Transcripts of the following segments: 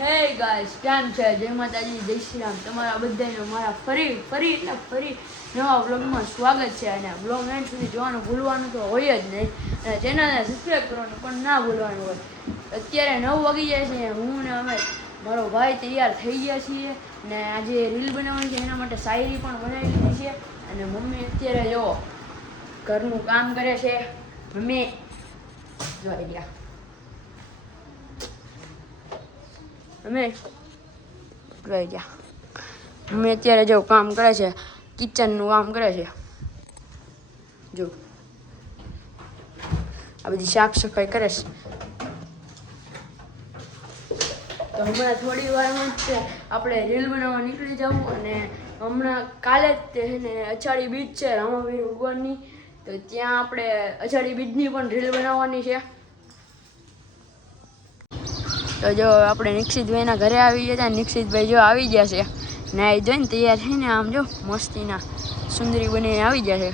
હે ગાઈસ કેમ છે? જય માતાજી, જય શ્રી રામ. તમારા બધાને મારા ફરી ફરી એટલે ફરી નવા બ્લોગમાં સ્વાગત છે. અને બ્લોગ એન્ડ સુધી જોવાનું ભૂલવાનું તો હોય જ નહીં. અને ચેનલને સબસ્ક્રાઈબ કરવાનું પણ ના ભૂલવાનું હોય. અત્યારે નવ વાગી જાય છે. હું ને અમે, મારો ભાઈ તૈયાર થઈ ગયા છીએ. ને આજે રીલ બનાવવાની છે. એના માટે શાયરી પણ બનાવી લીધી છે. અને મમ્મી અત્યારે જો ઘરનું કામ કરે છે. મમ્મી, જોઈ રહ્યા અમે રહી ગયા. અમે અત્યારે જો કામ કરે છે કિચનનું કામ કરે છે. જો. આ બધી સાફ સફાઈ કરે છે. તો હમણાં થોડી વારમાં જ આપણે રીલ બનાવવા નીકળી જવું અને હમણાં કાલે જ તે ને અછાડી બીચ છે રામાવીર ભગવાનની. તો ત્યાં આપણે અછાડી બીચની પણ રીલ બનાવવાની છે. તો જો આપણે નિક્ષિતભાઈના ઘરે આવી ગયા હતા નિક્ષિતભાઈ જો આવી ગયા છે. ને જોઈને તૈયાર થઈને આમ જો મસ્તીના સુંદરી બનીને આવી ગયા છે.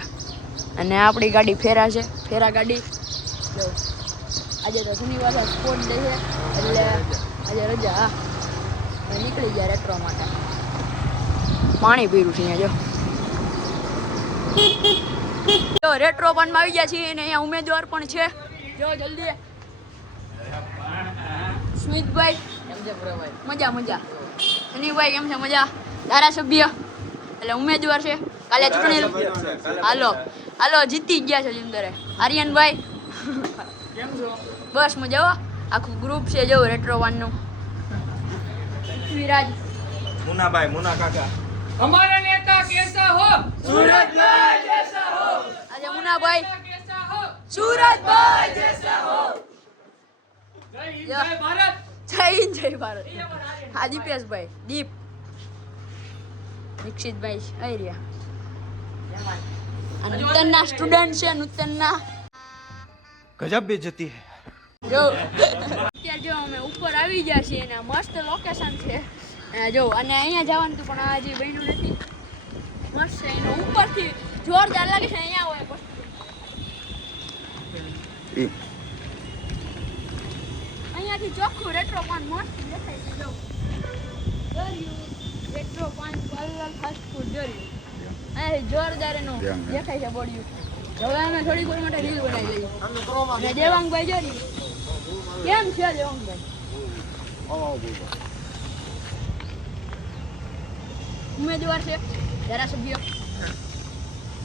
અને આપણી ગાડી ફેરા છે, ફેરા ગાડી. જો, આજે તો શનિવાર સ્પોર્ટ ડે છે, એટલે આજે રજા, હા. નીકળી ગયા રેટ્રો માટે. પાણી પીરું છે અહીંયા, જો. રેટ્રો પણ આવી ગયા છીએ અને અહીંયા ઉમેદવાર પણ છે. જો, જલ્દી. સ્મિતભાઈ. એમ મજા મજા. સુનીભાઈ કેમ છે? મજા. ધારાસભ્ય. એટલે ઉમેદવાર છે. કાલે ચૂંટણી હાલો. હાલો જીતી ગયા છે જિંદરે આર્યનભાઈ. કેમ છો? બસ મજા હો. આખું ગ્રુપ છે જો રેટ્રો વાનનું પૃથ્વીરાજ મુનાભાઈ મુના કાકા. અમારા નેતા કેસા હો? સુરતભાઈ જૈસા હો. આજે મુનાભાઈ. સુરતભાઈ જૈસા હો. જય ભારત. જય હિન્દ જય ભારત. હા દીપેશભાઈ દીપ. દીક્ષિતભાઈ આવી રહ્યા નૂતનના સ્ટુડન્ટ છે નૂતનના ગજબ બેજતી હે. જો. અત્યારે જો અમે ઉપર આવી ગયા છીએ અને મસ્ત લોકેશન છે. જો અને અહીંયા જવાનું હતું પણ આજે બન્યું નથી. મસ્ત છે એનો ઉપરથી જોરદાર લાગે છે અહીંયા હોય મસ્ત ચોખ્ખું રેટ્રો પાન મસ્ત દેખાય છે જો. Retro paan parlour fast food દરિયું. અહીં જોરદાર એનું દેખાય છે બોડિયું હવે અમે થોડીક વાર માટે રીલ બનાવી લઈએ દેવાંગભાઈ જોરી કેમ છે દેવાંગભાઈ? ઉમેદવાર છે ધારાસભ્ય.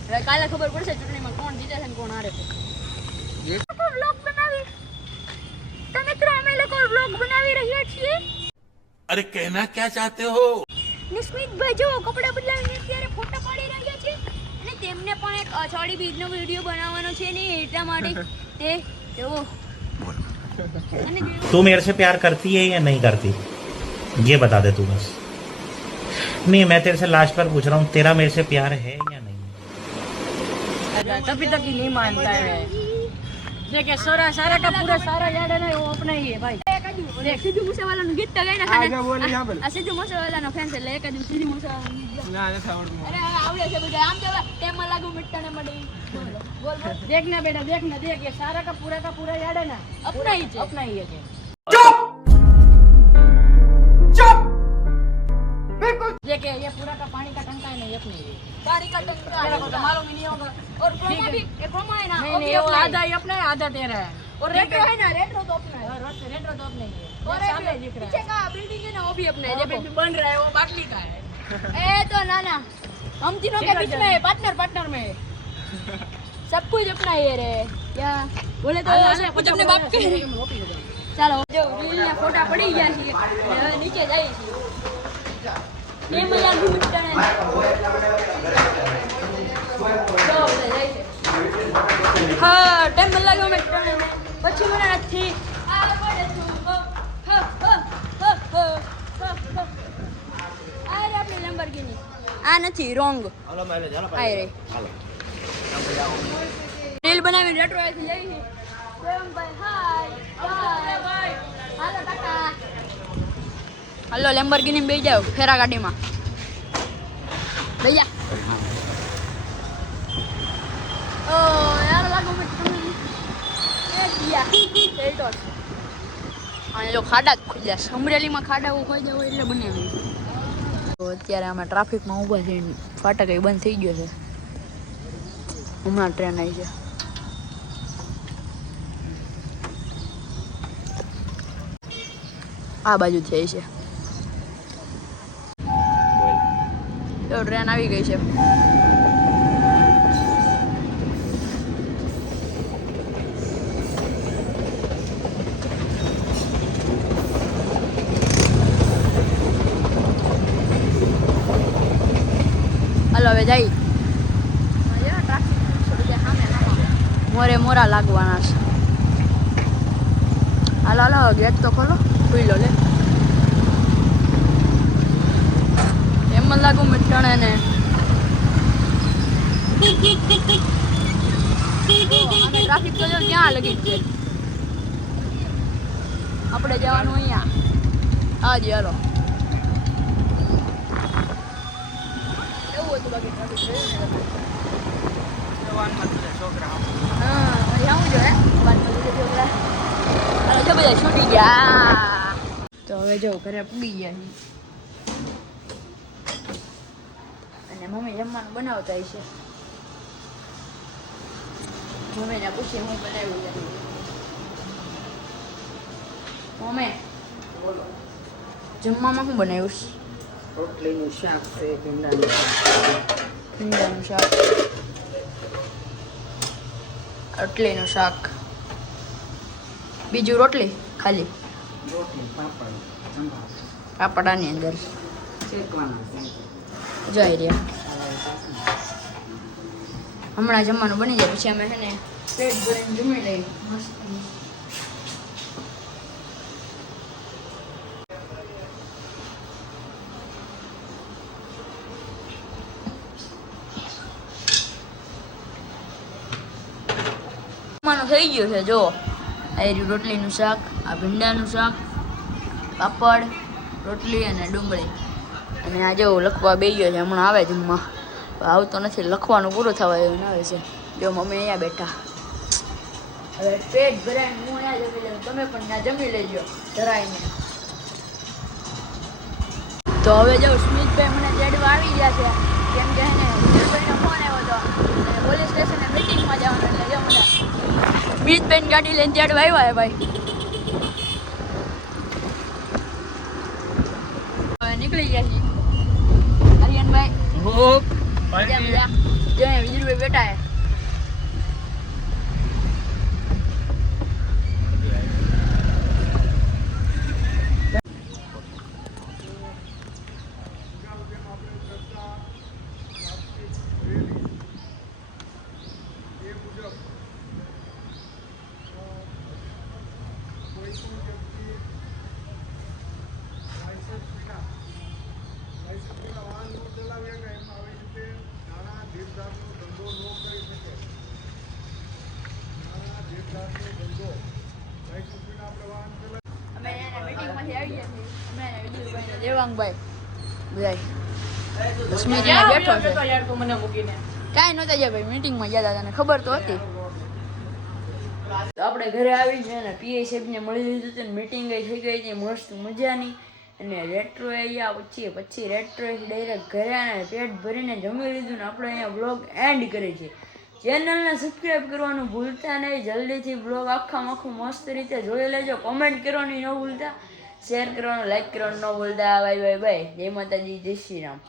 હવે કાલે ખબર પડશે ચૂંટણીમાં કોણ જીતે છે ને કોણ હારે છે લોકો vlog બનાવી તો મિત્રો અમે લોકો vlog બનાવી રહ્યા છીએ अरे कहना क्या चाहते हो નિસ્મિતભાઈ જો કપડાં બદલાવીને અત્યારે ફોટા પાડી રહ્યા છે અને તેમને પણ એક અષાઢી બીજનો વિડીયો બનાવવાનો છે ને એટલા માટે તે તેઓ અને જે- तू मेरे से प्यार करती है या नहीं करती ये बता दे तू बस नहीं मैं तेरे से लास्ट बार पूछ रहा हूँ तेरा मेरे से प्यार है या नहीं तभी तक ही नहीं मानता है देखिए सारा सारा का पूरा सारा याद है ना वो अपना ही है भाई સીધું મુસાવાલાનું ગીત ને. ખાને આ સીધું મુસાવાલાનો કા પૂરા કા પૂરા યાદ ના અપનાઈ છે. અપનાઈ છે. ચૂપ! ચૂપ! बिल्कुल देखिए ये और रेट्रो है ना रेट्रो तो अपना है और रोड- रेट्रो तो अपने ही है और ये सामने एक दिख रहा पीछे है का बिल्डिंग है ना वो भी अपना है वो देखो भी बन रहा है वो बाटली का है ए तो ना ना हम तीनों के ठीक है, बीच चल। में है पार्टनर पार्टनर में है। सब कुछ अपना ये रे क्या बोले तो सब कुछ अपने बाप के रे ચાલો જો રીલના ફોટા પડી ગયા છે અને હવે નીચે જઈએ છીએ એમ લાગુ મિસ્ટર જો બધા જાય છે હા ટાઈમ લાગ્યો મેં પછી મને નથી આ નથી રોંગ હાલો રે રીલ બનાવીને રેટ્રો આથી જઈ હલો લેમ્બરગીની બે બાય હાલો કાકા હાલો લેમ્બોર્ગિની બેસી જાવ ફેરા ગાડીમાં. ભૈયા ઓ યાર લાગો મેં તમને એ દિયા એટોસ અને જો સમરેલીમાં ખાડા ખોઈ એટલે બને તો અત્યારે અમે ટ્રાફિકમાં ઊભા થઈને ફાટક એ બંધ થઈ ગયો છે. હમણાં ટ્રેન આવી છે આ બાજુ થઈ છે. ટ્રેન આવી ગઈ છે હાલો હવે જઈ મોરે મોરા લાગવાના છે. હાલો હાલો ગેટ તો ખોલો. ખુલ્લો લે એમ જ લાગુ મીઠાણે ને. ટ્રાફિક તો ક્યાં લગી છે? આપણે જવાનું અહીંયા. આજે હાલો એવું હતું બાકી ટ્રાફિક હા વળી આવું જોઈએ બાદમાં બીજા છોકરા હાલો જો બધા છૂટી ગયા તો હવે જો ઘરે પૂગી ગયા અને મમ્મી જમવાનું બનાવતા છે મમ્મીને પૂછી હું બનાવ્યું છે. મમ્મી જમવામાં શું બનાવ્યું રોટલીનું શાક છે ભીંડાનું ભીંડાનું શાક. રોટલીનું શાક. બીજું રોટલી ખાલી? રોટલી પાપડ પાપડાની અંદર. જઈ રહ્યા. હમણાં જમવાનું બની જાય પછી અમે છે ને પેટ ભરીને જમી લઈએ. મસ્ત. જમવાનું થઈ ગયું છે, જો. આ રોટલીનું શાક, આ ભીંડાનું શાક, પાપડ, રોટલી અને ડુંગળી. અને આ જો લખવા બે ગયો છે, હમણાં આવે જમવા. આવતો નથી, લખવાનું પૂરું થવા એવું આવે છે. જો મમ્મી અહીંયા બેઠા. હવે પેટ ભરાઈને હું અહીંયા જમી લઉં, તમે પણ ત્યાં જમી લેજો ધરાઈને તો હવે જો સ્મિતભાઈ મને તેડવા આવી ગયા છે. કેમ કે એને ફોન આવ્યો હતો પોલીસ સ્ટેશને મિટિંગમાં જવાનું એટલે જો મને સ્મિતભાઈ ગાડી લઈને ત્યાં આવ્યા હે ભાઈ. હવે નીકળી ગયા છીએ. હરિયનભાઈ જય વિજયભાઈ બેઠા હે અમે અહીંયા મીટિંગમાંથી આવી ગયા છીએ અમે અહીંયા વિજયભાઈ ને દેવાંગભાઈ અહીંયા બેઠો છે. કાંઈ નહોતા ગયા ભાઈ મીટિંગમાં ગયા હતા તને ખબર તો હતી. તો આપણે ઘરે આવી ગયા ને પીએ સાહેબને મળી લીધું હતું મીટિંગ થઈ ગઈ હતી મસ્ત મજાની. અને રેટ્રો અહીંયા પછી પછી રેટ્રો ડાયરેક્ટ ઘરે અને પેટ ભરીને જમી લીધું ને આપણે અહીંયા બ્લોગ એન્ડ કરીએ છીએ ચેનલને સબસ્ક્રાઈબ કરવાનું ભૂલતા નહીં. જલ્દીથી બ્લોગ આખામાં આખું મસ્ત રીતે જોઈ લેજો કોમેન્ટ કરવાની ન ભૂલતા. શેર કરવાનું લાઈક કરવાનું ન ભૂલતા. બાય બાય બાય જય માતાજી જય શ્રી રામ.